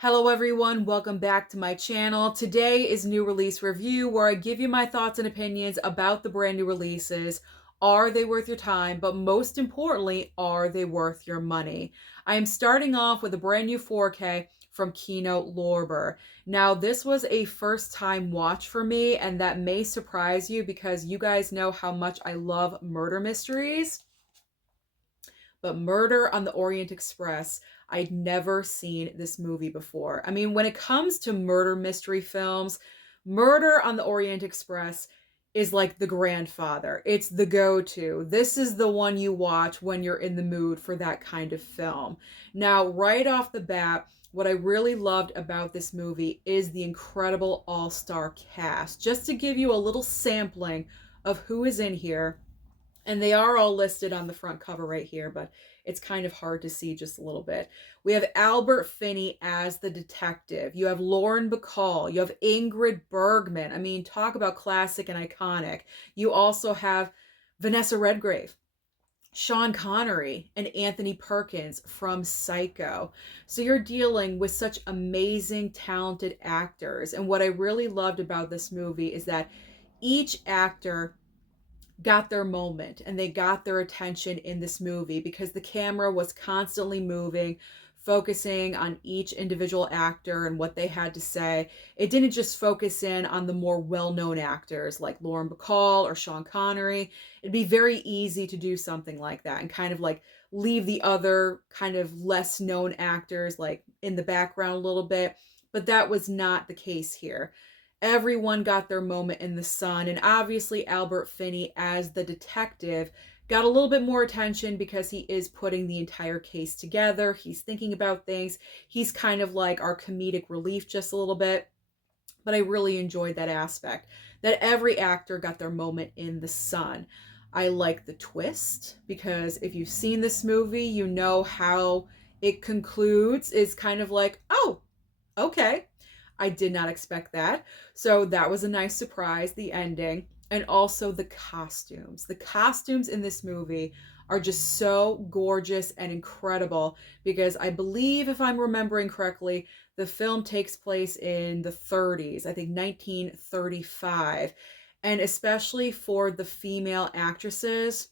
Hello everyone, welcome back to my channel. Today is new release review where I give you my thoughts and opinions about the brand new releases. Are they worth your time? But most importantly, are they worth your money? I am starting off with a brand new 4K from Kino Lorber. Now, this was a first time watch for me, and that may surprise you because you guys know how much I love murder mysteries. But Murder on the Orient Express, I'd never seen this movie before. I mean, when it comes to murder mystery films, Murder on the Orient Express is like the grandfather. It's the go-to. This is the one you watch when you're in the mood for that kind of film. Now, right off the bat, what I really loved about this movie is the incredible all-star cast. Just to give you a little sampling of who is in here, and they are all listed on the front cover right here, but it's kind of hard to see just a little bit. We have Albert Finney as the detective. You have Lauren Bacall. You have Ingrid Bergman. I mean, talk about classic and iconic. You also have Vanessa Redgrave, Sean Connery, and Anthony Perkins from Psycho. So you're dealing with such amazing, talented actors. And what I really loved about this movie is that each actor got their moment and they got their attention in this movie because the camera was constantly moving, focusing on each individual actor and what they had to say. It didn't just focus in on the more well-known actors like Lauren Bacall or Sean Connery. It'd be very easy to do something like that and kind of like leave the other kind of less known actors like in the background a little bit, but that was not the case here. Everyone got their moment in the sun, and obviously Albert Finney as the detective got a little bit more attention because he is putting the entire case together. He's thinking about things. He's kind of like our comedic relief just a little bit. But I really enjoyed that aspect, that every actor got their moment in the sun. I like the twist because if you've seen this movie, you know how it concludes is kind of like, oh, okay. I did not expect that. So that was a nice surprise, the ending. And also the costumes. The costumes in this movie are just so gorgeous and incredible because I believe, if I'm remembering correctly, the film takes place in the 30s, I think 1935. And especially for the female actresses,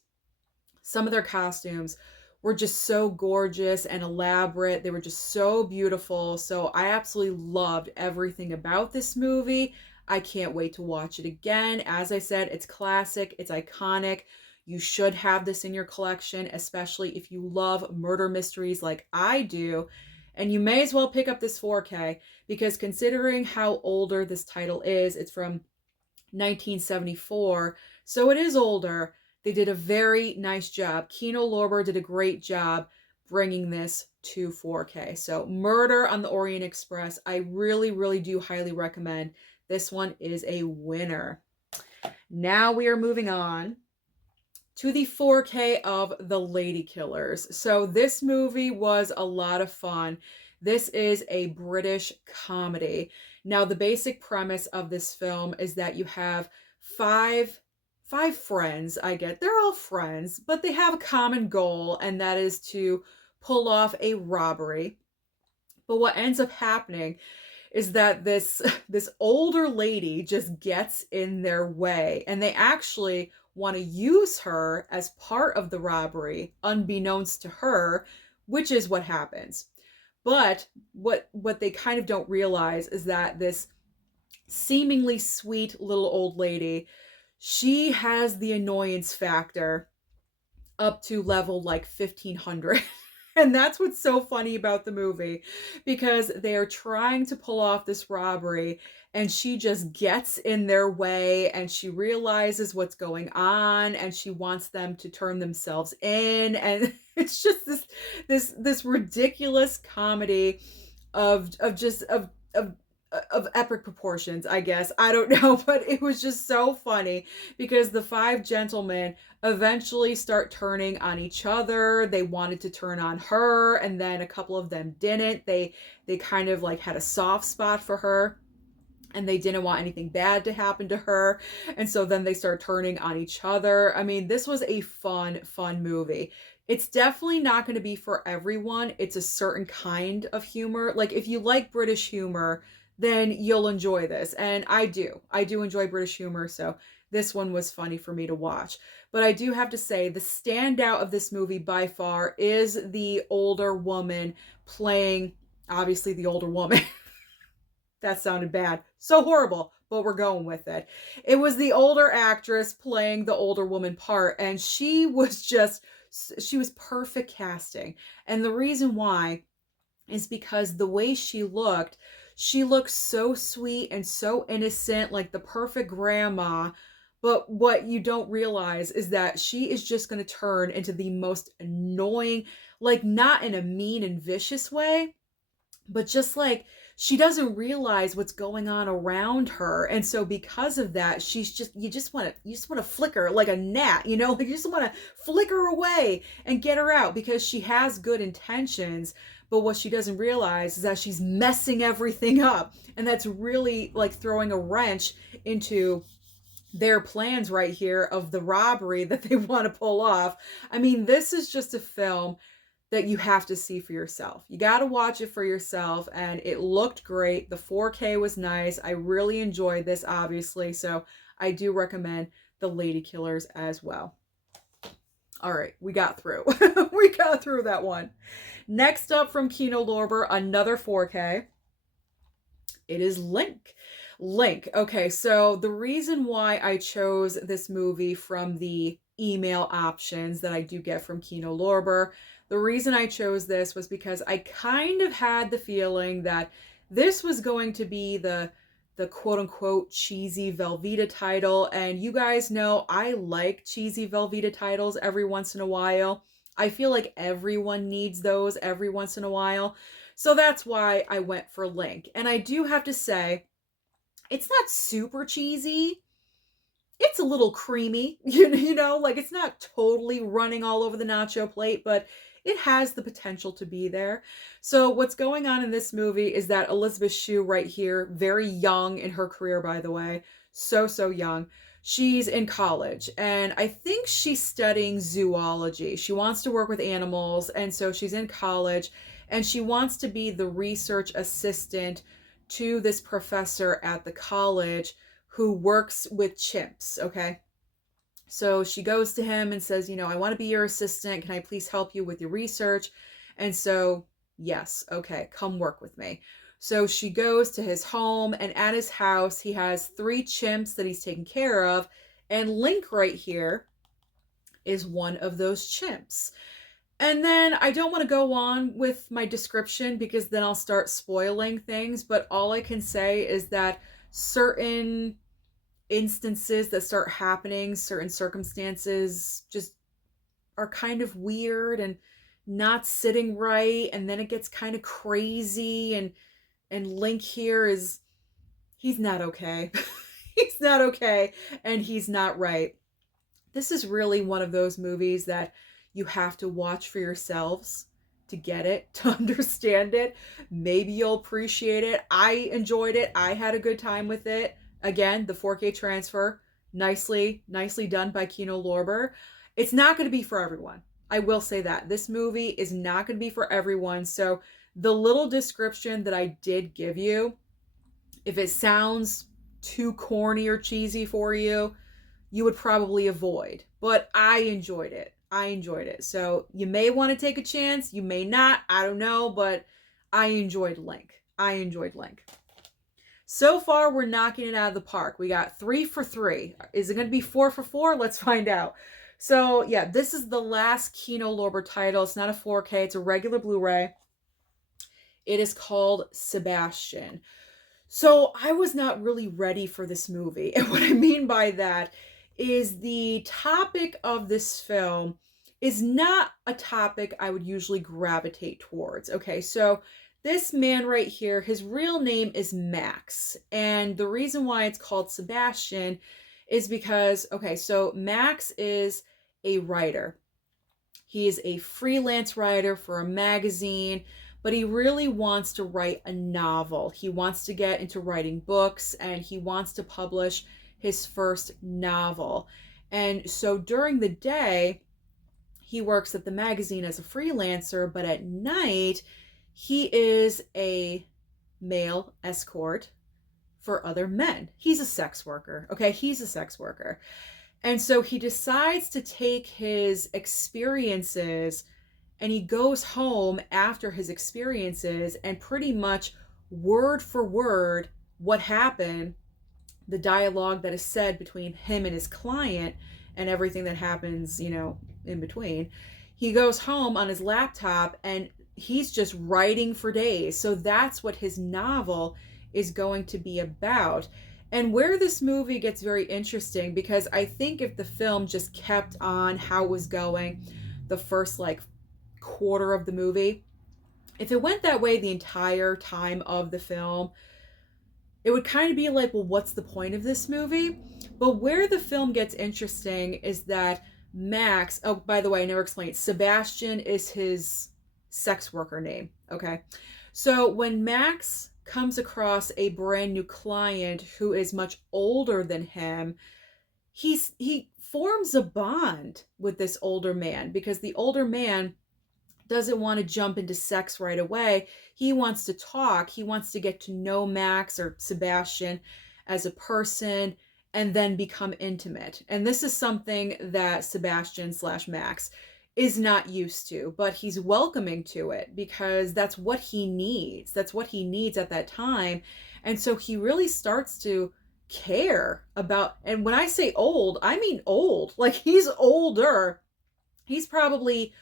some of their costumes were just so gorgeous and elaborate. They were just so beautiful. So I absolutely loved everything about this movie. I can't wait to watch it again. As I said, it's classic, it's iconic. You should have this in your collection, especially if you love murder mysteries like I do. And you may as well pick up this 4K because considering how older this title is, it's from 1974, so it is older. They did a very nice job. Kino Lorber did a great job bringing this to 4K. So Murder on the Orient Express, I really, really do highly recommend. This one is a winner. Now we are moving on to the 4K of The Lady Killers. So this movie was a lot of fun. This is a British comedy. Now, the basic premise of this film is that you have five friends, I get. They're all friends, but they have a common goal, and that is to pull off a robbery. But what ends up happening is that this older lady just gets in their way, and they actually want to use her as part of the robbery, unbeknownst to her, which is what happens. But what they kind of don't realize is that this seemingly sweet little old lady, she has the annoyance factor up to level like 1500. And that's what's so funny about the movie because they are trying to pull off this robbery and she just gets in their way and she realizes what's going on and she wants them to turn themselves in, and it's just this ridiculous comedy of epic proportions, I guess. I don't know, but it was just so funny because the five gentlemen eventually start turning on each other. They wanted to turn on her, and then a couple of them didn't. They kind of like had a soft spot for her. and they didn't want anything bad to happen to her. And so then they start turning on each other. I mean, this was a fun movie. It's definitely not going to be for everyone. It's a certain kind of humor. Like, if you like British humor, then you'll enjoy this. And I do. I do enjoy British humor, so this one was funny for me to watch. But I do have to say, the standout of this movie by far is the older woman playing, obviously, the older woman. That sounded bad. So horrible, but we're going with it. It was the older actress playing the older woman part, and she was perfect casting. And the reason why is because the way she looked so sweet and so innocent, like the perfect grandma. But what you don't realize is that she is just going to turn into the most annoying, like not in a mean and vicious way, but just like she doesn't realize what's going on around her. And so because of that, she's just, you just want to flicker like a gnat, like you just want to flicker away and get her out, because she has good intentions. But what she doesn't realize is that she's messing everything up. And that's really like throwing a wrench into their plans right here of the robbery that they want to pull off. I mean, this is just a film that you have to see for yourself. You got to watch it for yourself, and it looked great. The 4K was nice. I really enjoyed this, obviously, so I do recommend The Lady Killers as well. All right, we got through. We got through that one. Next up from Kino Lorber, another 4K. It is Link. Link. Okay, so the reason why I chose this movie from the email options that I do get from Kino Lorber, the reason I chose this was because I kind of had the feeling that this was going to be the quote-unquote cheesy Velveeta title. And you guys know I like cheesy Velveeta titles every once in a while. I feel like everyone needs those every once in a while. So that's why I went for Link. And I do have to say, it's not super cheesy. It's a little creamy, like it's not totally running all over the nacho plate, but it has the potential to be there. So what's going on in this movie is that Elizabeth Shue right here, very young in her career, by the way, so young. She's in college, and I think she's studying zoology. She wants to work with animals, and so she's in college, and she wants to be the research assistant to this professor at the college who works with chimps, okay? So she goes to him and says, I want to be your assistant. Can I please help you with your research? And so, yes, okay, come work with me. So she goes to his home, and at his house, he has 3 chimps that he's taking care of. And Link right here is one of those chimps. And then I don't want to go on with my description because then I'll start spoiling things. But all I can say is that certain instances that start happening, certain circumstances just are kind of weird and not sitting right. And then it gets kind of crazy. And Link here he's not okay. He's not okay. And he's not right. This is really one of those movies that you have to watch for yourselves to get it, to understand it. Maybe you'll appreciate it. I enjoyed it. I had a good time with it. Again, the 4K transfer, nicely done by Kino Lorber. It's not going to be for everyone. I will say that. This movie is not going to be for everyone. So the little description that I did give you, if it sounds too corny or cheesy for you, you would probably avoid. But I enjoyed it. So you may want to take a chance. You may not. I don't know. But I enjoyed Link. So far, we're knocking it out of the park. We got 3 for 3. Is it going to be 4 for 4? Let's find out. So yeah, this is the last Kino Lorber title. It's not a 4K. It's a regular Blu-ray. It is called Sebastian. So I was not really ready for this movie. And what I mean by that is the topic of this film is not a topic I would usually gravitate towards. Okay, so this man right here, his real name is Max. And the reason why it's called Sebastian is because, okay, so Max is a writer. He is a freelance writer for a magazine, but he really wants to write a novel. He wants to get into writing books, and he wants to publish his first novel. And so during the day, he works at the magazine as a freelancer, but at night, he is a male escort for other men. He's a sex worker. Okay, he's a sex worker. And so he decides to take his experiences, and he goes home after his experiences and pretty much word for word what happened, the dialogue that is said between him and his client and everything that happens, in between. He goes home on his laptop and he's just writing for days. So that's what his novel is going to be about. And where this movie gets very interesting, because I think if the film just kept on how it was going the first quarter of the movie, if it went that way the entire time of the film, it would kind of be like, well, what's the point of this movie? But where the film gets interesting is that Max, oh, by the way, I never explained, Sebastian is his sex worker name, okay? So when Max comes across a brand new client who is much older than him, he forms a bond with this older man, because the older man doesn't want to jump into sex right away. He wants to talk. He wants to get to know Max, or Sebastian, as a person, and then become intimate. And this is something that Sebastian / Max is not used to, but he's welcoming to it because that's what he needs. That's what he needs at that time. And so he really starts to care about, and when I say old, I mean old. Like, he's older. He's probably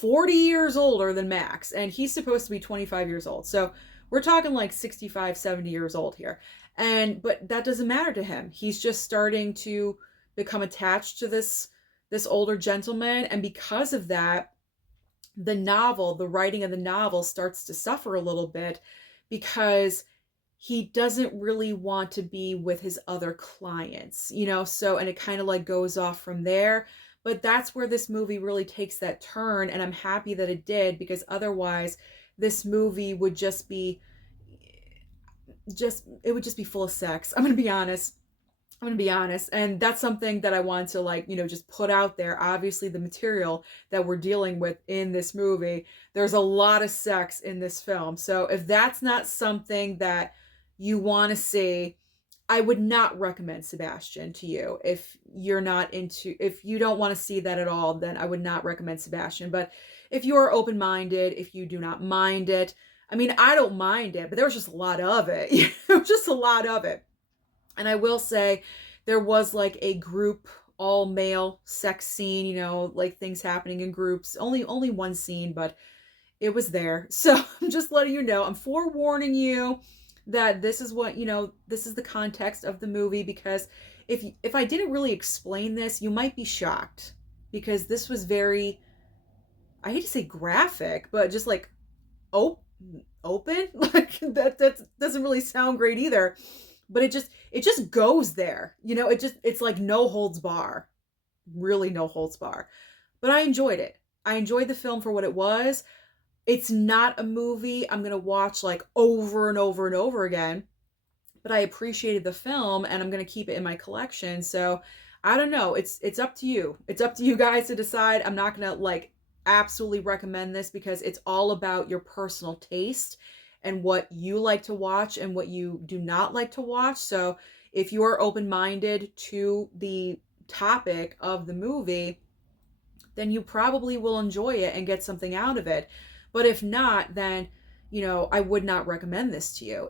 40 years older than Max, and he's supposed to be 25 years old. So we're talking like 65, 70 years old here. But that doesn't matter to him. He's just starting to become attached to this older gentleman. And because of that, the writing of the novel starts to suffer a little bit, because he doesn't really want to be with his other clients, so, and it kind of goes off from there. But that's where this movie really takes that turn, and I'm happy that it did, because otherwise this movie would just be full of sex. I'm going to be honest. And that's something that I want to just put out there. Obviously, the material that we're dealing with in this movie, there's a lot of sex in this film. So if that's not something that you want to see, I would not recommend Sebastian to you. If you don't want to see that at all, then I would not recommend Sebastian. But if you are open-minded, if you do not mind it, I mean, I don't mind it, but there was just a lot of it. Just a lot of it. And I will say there was a group all male sex scene, things happening in groups. Only one scene, but it was there. So I'm just letting you know. I'm forewarning you that this is what, this is the context of the movie, because if I didn't really explain this, you might be shocked, because this was very, I hate to say graphic, but just open, that doesn't really sound great either, but it just goes there, it's like no holds bar, really no holds bar. But I enjoyed it. I enjoyed the film for what it was. It's not a movie I'm going to watch over and over and over again, but I appreciated the film and I'm going to keep it in my collection. So I don't know. It's up to you. It's up to you guys to decide. I'm not going to absolutely recommend this, because it's all about your personal taste and what you like to watch and what you do not like to watch. So if you are open-minded to the topic of the movie, then you probably will enjoy it and get something out of it. But if not, then, I would not recommend this to you.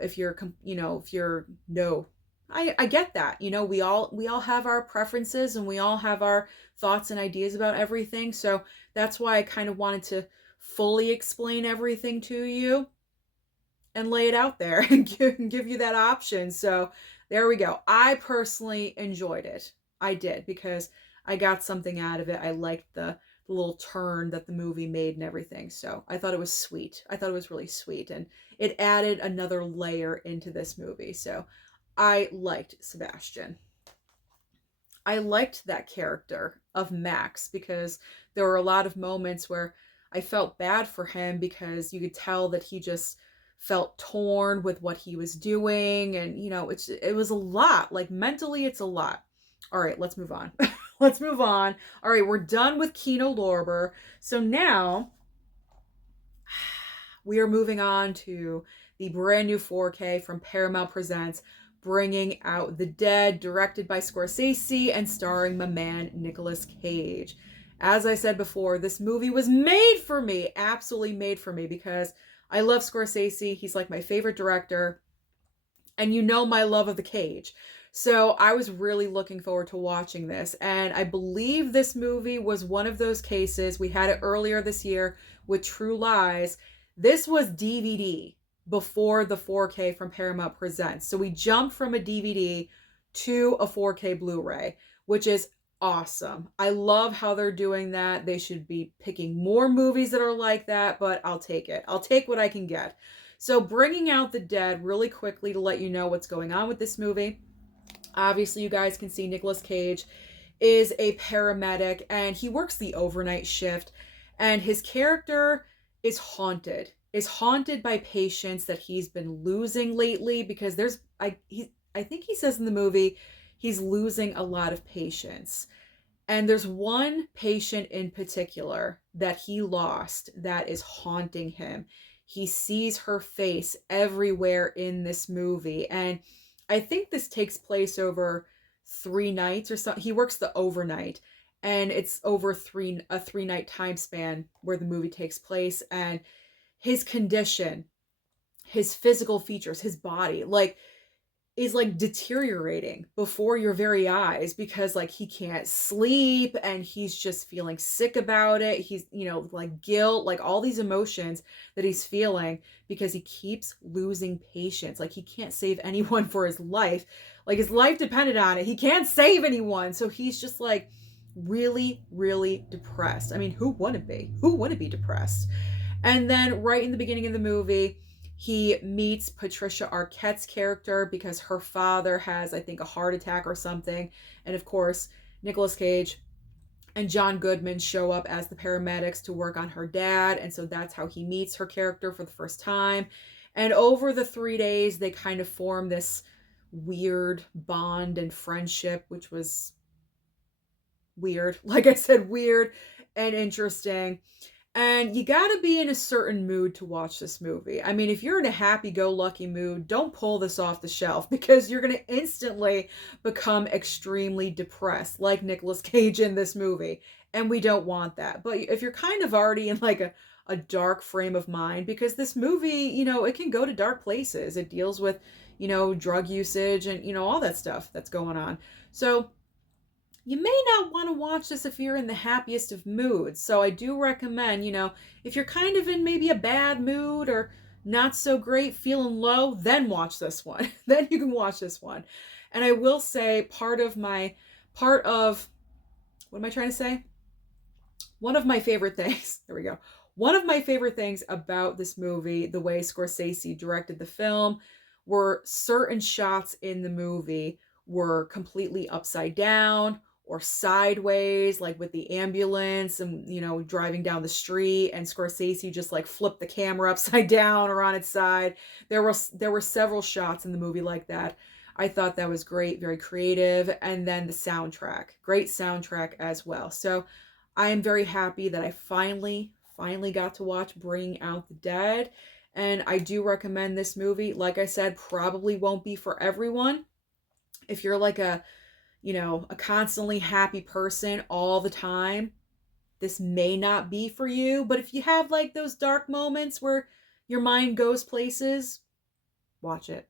I get that. We all have our preferences, and we all have our thoughts and ideas about everything. So that's why I kind of wanted to fully explain everything to you and lay it out there and give you that option. So there we go. I personally enjoyed it. I did, because I got something out of it. I liked the little turn that the movie made and everything. So I thought it was sweet. I thought it was really sweet, and it added another layer into this movie. So I liked Sebastian. I liked that character of Max, because there were a lot of moments where I felt bad for him because you could tell that he just felt torn with what he was doing. And, it was a lot. Like mentally, it's a lot. All right, let's move on. Let's move on. All right, we're done with Kino Lorber. So now we are moving on to the brand new 4K from Paramount Presents, Bringing Out the Dead, directed by Scorsese and starring my man Nicolas Cage. As I said before, this movie was made for me, absolutely made for me, because I love Scorsese. He's like my favorite director, and you know my love of the Cage. So I was really looking forward to watching this, and I believe this movie was one of those cases. We had it earlier this year with True Lies. This was DVD before the 4K from Paramount Presents. So we jumped from a DVD to a 4K Blu-ray, which is awesome. I love how they're doing that. They should be picking more movies that are like that, but I'll take it. I'll take what I can get. So Bringing Out the Dead, really quickly to let you know what's going on with this movie. Obviously, you guys can see Nicolas Cage is a paramedic, and he works the overnight shift, and his character is haunted by patients that he's been losing lately, because I think he says in the movie he's losing a lot of patients. And there's one patient in particular that he lost that is haunting him. He sees her face everywhere in this movie. And I think this takes place over 3 nights or something. He works the overnight, and it's over a 3-night time span where the movie takes place. And his condition, his physical features, his body, is deteriorating before your very eyes, because he can't sleep, and he's just feeling sick about it. He's, guilt, all these emotions that he's feeling because he keeps losing patients. He can't save anyone for his life. His life depended on it. He can't save anyone. So he's just really, really depressed. I mean, who wouldn't be? Who wouldn't be depressed? And then right in the beginning of the movie, he meets Patricia Arquette's character because her father has, I think, a heart attack or something. And of course, Nicolas Cage and John Goodman show up as the paramedics to work on her dad. And so that's how he meets her character for the first time. And over the 3 days, they kind of form this weird bond and friendship, which was weird. Like I said, weird and interesting. And you got to be in a certain mood to watch this movie. I mean, if you're in a happy-go-lucky mood, don't pull this off the shelf, because you're going to instantly become extremely depressed, like Nicolas Cage in this movie. And we don't want that. But if you're kind of already in a dark frame of mind, because this movie, it can go to dark places. It deals with, drug usage and, all that stuff that's going on. So you may not want to watch this if you're in the happiest of moods. So I do recommend, if you're kind of in maybe a bad mood or not so great, feeling low, then watch this one. Then you can watch this one. And I will say part of, what am I trying to say? One of my favorite things, there we go. One of my favorite things about this movie, the way Scorsese directed the film, were certain shots in the movie were completely upside down or sideways, like with the ambulance and, driving down the street, and Scorsese just flipped the camera upside down or on its side. There were several shots in the movie like that. I thought that was great, very creative. And then the soundtrack, great soundtrack as well. So I am very happy that I finally got to watch Bringing Out the Dead. And I do recommend this movie. Like I said, probably won't be for everyone. If you're a constantly happy person all the time, this may not be for you. But if you have those dark moments where your mind goes places, watch it.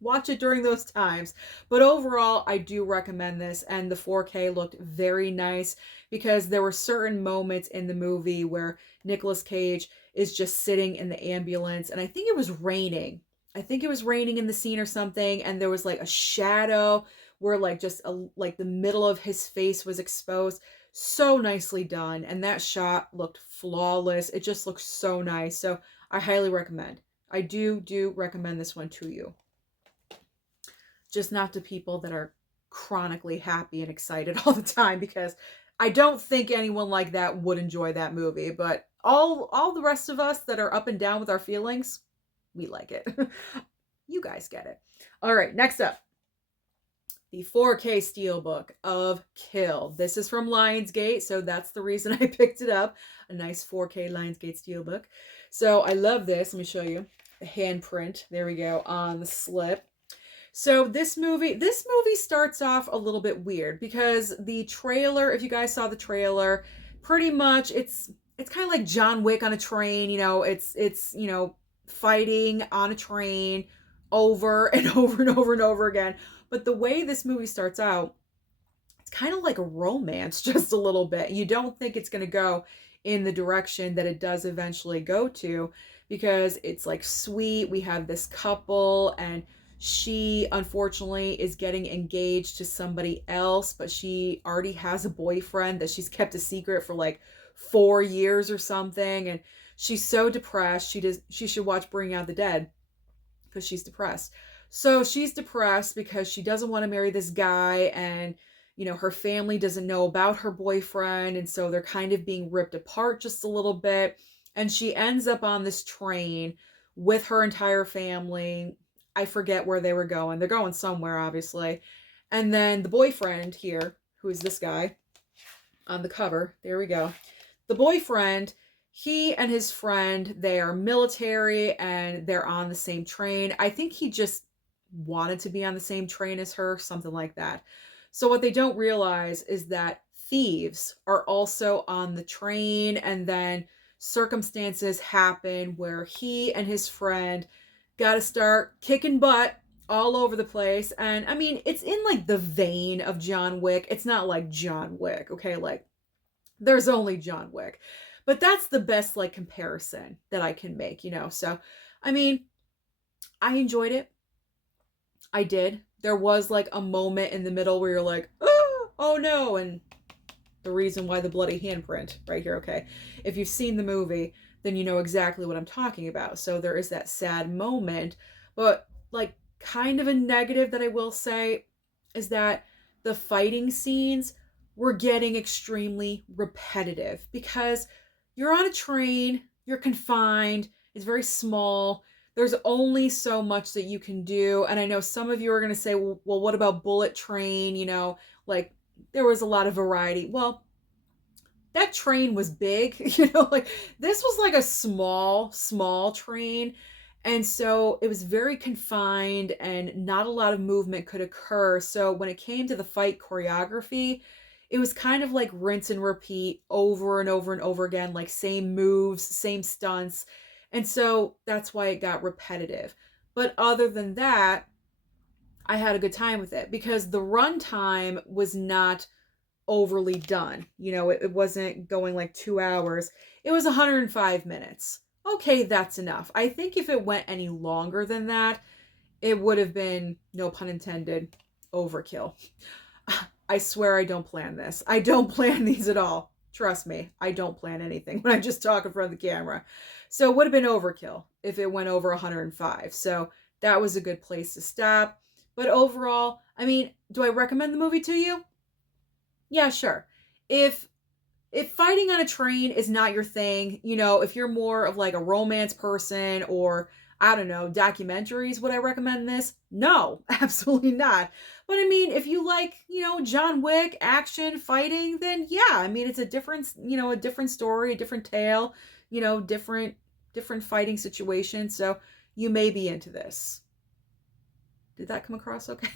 Watch it during those times. But overall, I do recommend this. And the 4K looked very nice, because there were certain moments in the movie where Nicolas Cage is just sitting in the ambulance. And I think it was raining. In the scene or something. And there was a shadow where the middle of his face was exposed. So nicely done. And that shot looked flawless. It just looks so nice. So I highly recommend. I do recommend this one to you. Just not to people that are chronically happy and excited all the time, because I don't think anyone like that would enjoy that movie, but all the rest of us that are up and down with our feelings, we like it. You guys get it. All right, next up. The 4K Steelbook of Kill. This is from Lionsgate, so that's the reason I picked it up. A nice 4K Lionsgate Steelbook. So I love this. Let me show you the handprint. There we go on the slip. So this movie starts off a little bit weird because the trailer, if you guys saw the trailer, pretty much it's kind of like John Wick on a train, it's fighting on a train over and over and over and over again. But the way this movie starts out, it's kind of like a romance just a little bit. You don't think it's going to go in the direction that it does eventually go to, because it's like sweet. We have this couple and she unfortunately is getting engaged to somebody else, but she already has a boyfriend that she's kept a secret for like 4 years or something. And she's so depressed. She should watch Bringing Out the Dead because she's depressed. So she's depressed because she doesn't want to marry this guy, and her family doesn't know about her boyfriend, and so they're kind of being ripped apart just a little bit. And she ends up on this train with her entire family. I forget where they were going. They're going somewhere, obviously. And then the boyfriend here, who is this guy on the cover, there we go. The boyfriend, he and his friend, they are military and they're on the same train. I think he just wanted to be on the same train as her, something like that. So what they don't realize is that thieves are also on the train, and then circumstances happen where he and his friend got to start kicking butt all over the place. And I mean, it's in like the vein of John Wick. It's not like John Wick, okay? Like, there's only John Wick. But that's the best like comparison that I can make, So, I mean, I enjoyed it. I did. There was like a moment in the middle where you're like, oh no, and the reason why the bloody handprint right here, okay? If you've seen the movie, then you know exactly what I'm talking about. So there is that sad moment, but like kind of a negative that I will say is that the fighting scenes were getting extremely repetitive because you're on a train, you're confined, it's very small. There's only so much that you can do. And I know some of you are going to say, well, what about Bullet Train? Like there was a lot of variety. Well, that train was big, like this was like a small train. And so it was very confined and not a lot of movement could occur. So when it came to the fight choreography, it was kind of like rinse and repeat over and over and over again, like same moves, same stunts. And so that's why it got repetitive. But other than that, I had a good time with it because the runtime was not overly done. It wasn't going like 2 hours. It was 105 minutes. Okay, that's enough. I think if it went any longer than that, it would have been, no pun intended, overkill. I swear I don't plan this. I don't plan these at all. Trust me, I don't plan anything when I just talk in front of the camera. So it would have been overkill if it went over 105. So that was a good place to stop. But overall, I mean, do I recommend the movie to you? Yeah, sure. If fighting on a train is not your thing, if you're more of like a romance person or I don't know, documentaries, would I recommend this? No, absolutely not. But I mean, if you like, John Wick, action, fighting, then yeah, I mean, it's a different story, a different tale, different fighting situation. So you may be into this. Did that come across okay?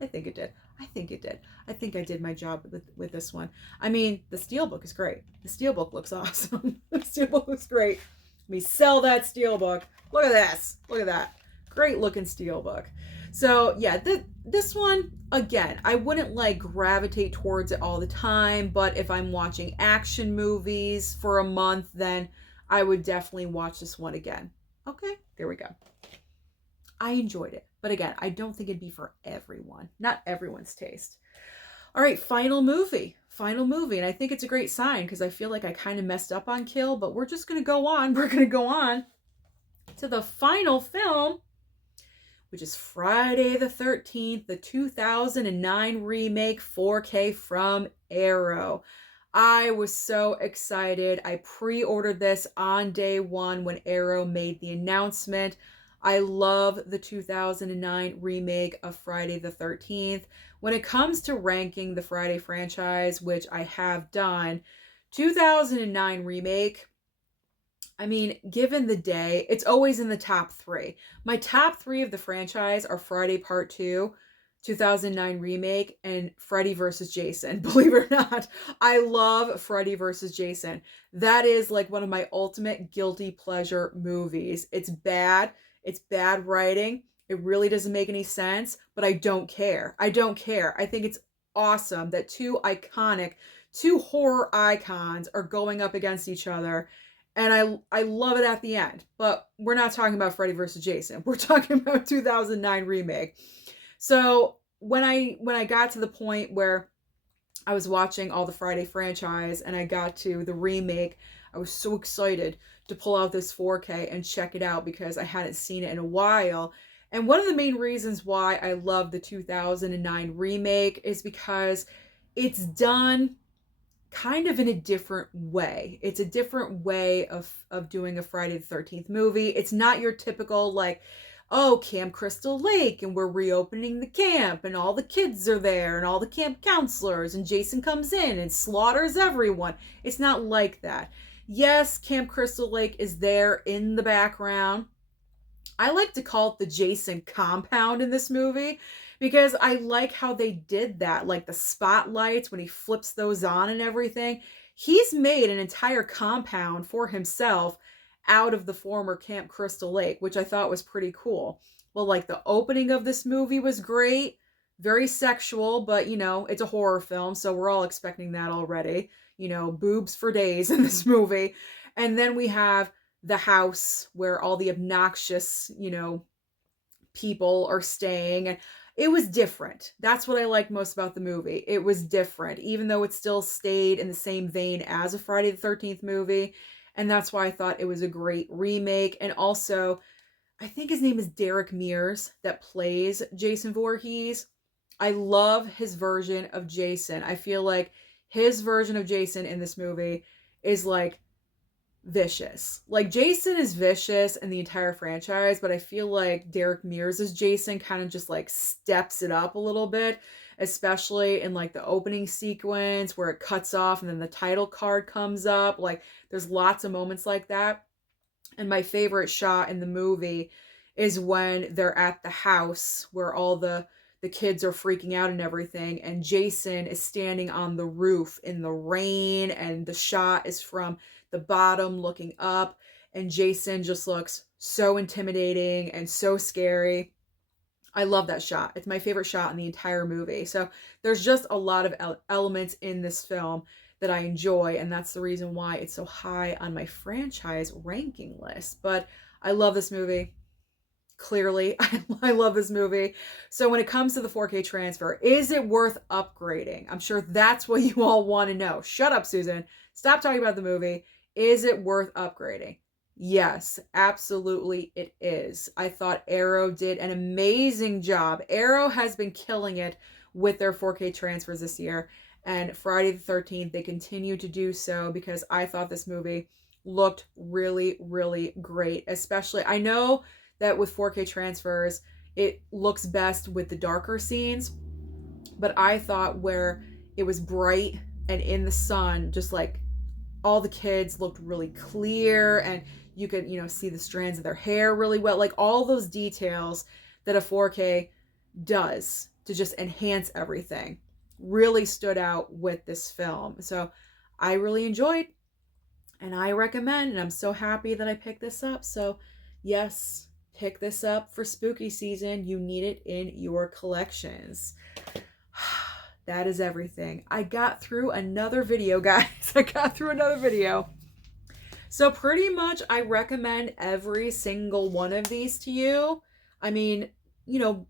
I think it did. I think I did my job with this one. I mean, the Steelbook is great. The Steelbook looks awesome. The Steelbook looks great. Let me sell that Steelbook. Look at this. Look at that. Great looking Steelbook. So yeah, this one, again, I wouldn't like gravitate towards it all the time, but if I'm watching action movies for a month, then I would definitely watch this one again. Okay, there we go. I enjoyed it. But again, I don't think it'd be for everyone. Not everyone's taste. All right, final movie. And I think it's a great sign because I feel like I kind of messed up on Kill, but we're just going to go on. We're going to go on to the final film, which is Friday the 13th, the 2009 remake 4K from Arrow. I was so excited. I pre-ordered this on day one when Arrow made the announcement. I love the 2009 remake of Friday the 13th. When it comes to ranking the Friday franchise, which I have done, 2009 remake, I mean, given the day, it's always in the top three. My top three of the franchise are Friday Part 2, 2009 remake, and Freddy vs. Jason. Believe it or not, I love Freddy vs. Jason. That is like one of my ultimate guilty pleasure movies. It's bad. It's bad writing. It really doesn't make any sense, but I don't care. I don't care. I think it's awesome that two horror icons are going up against each other, and I love it at the end. But we're not talking about Freddy vs. Jason. We're talking about 2009 remake. So when I got to the point where I was watching all the Friday franchise and I got to the remake, I was so excited to pull out this 4K and check it out because I hadn't seen it in a while. And one of the main reasons why I love the 2009 remake is because it's done kind of in a different way. It's a different way of doing a Friday the 13th movie. It's not your typical like, oh, Camp Crystal Lake and we're reopening the camp and all the kids are there and all the camp counselors and Jason comes in and slaughters everyone. It's not like that. Yes, Camp Crystal Lake is there in the background. I like to call it the Jason compound in this movie because I like how they did that, like the spotlights when he flips those on and everything. He's made an entire compound for himself out of the former Camp Crystal Lake, which I thought was pretty cool. Well, like the opening of this movie was great, very sexual, but you know, it's a horror film, so we're all expecting that already. You know, boobs for days in this movie. And then we have the house where all the obnoxious, you know, people are staying. It was different. That's what I liked most about the movie. It was different, even though it still stayed in the same vein as a Friday the 13th movie. And that's why I thought it was a great remake. And also, I think his name is Derek Mears that plays Jason Voorhees. I love his version of Jason. I feel like his version of Jason in this movie is like vicious. Like Jason is vicious in the entire franchise, but I feel like Derek Mears as Jason kind of just like steps it up a little bit, especially in like the opening sequence where it cuts off and then the title card comes up. Like there's lots of moments like that. And my favorite shot in the movie is when they're at the house where all the kids are freaking out and everything, and Jason is standing on the roof in the rain, and the shot is from the bottom looking up, and Jason just looks so intimidating and so scary. I love that shot. It's my favorite shot in the entire movie. So there's just a lot of elements in this film that I enjoy, and that's the reason why it's so high on my franchise ranking list. But I love this movie. Clearly, I love this movie. So when it comes to the 4K transfer, is it worth upgrading? I'm sure that's what you all want to know. Shut up, Susan. Stop talking about the movie. Is it worth upgrading? Yes, absolutely it is. I thought Arrow did an amazing job. Arrow has been killing it with their 4K transfers this year. And Friday the 13th, they continue to do so because I thought this movie looked really, really great. Especially, I know that with 4K transfers, it looks best with the darker scenes, but I thought where it was bright and in the sun, just like all the kids looked really clear and you could, you know, see the strands of their hair really well. Like all those details that a 4K does to just enhance everything really stood out with this film. So I really enjoyed and I recommend, and I'm so happy that I picked this up. So yes, pick this up for spooky season. You need it in your collections. That is everything. I got through another video, guys. I got through another video. So pretty much I recommend every single one of these to you. I mean, you know,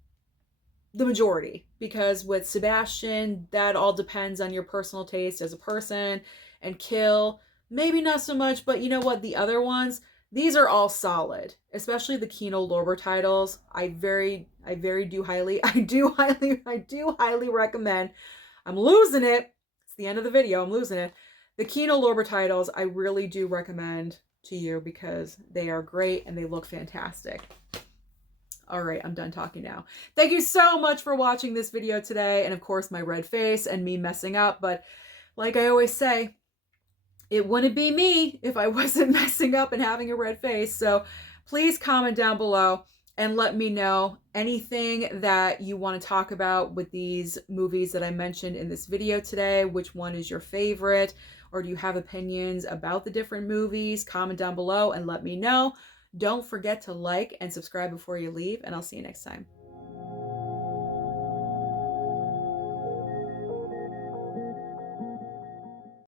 the majority, because with Sebastian, that all depends on your personal taste as a person, and Kill, maybe not so much, but you know what? The other ones, these are all solid, especially the Kino Lorber titles. I do highly recommend. I'm losing it. It's the end of the video. I'm losing it. The Kino Lorber titles I really do recommend to you because they are great and they look fantastic. All right, I'm done talking now. Thank you so much for watching this video today, and of course my red face and me messing up, but like I always say, it wouldn't be me if I wasn't messing up and having a red face. So please comment down below and let me know anything that you want to talk about with these movies that I mentioned in this video today. Which one is your favorite? Or do you have opinions about the different movies? Comment down below and let me know. Don't forget to like and subscribe before you leave, and I'll see you next time.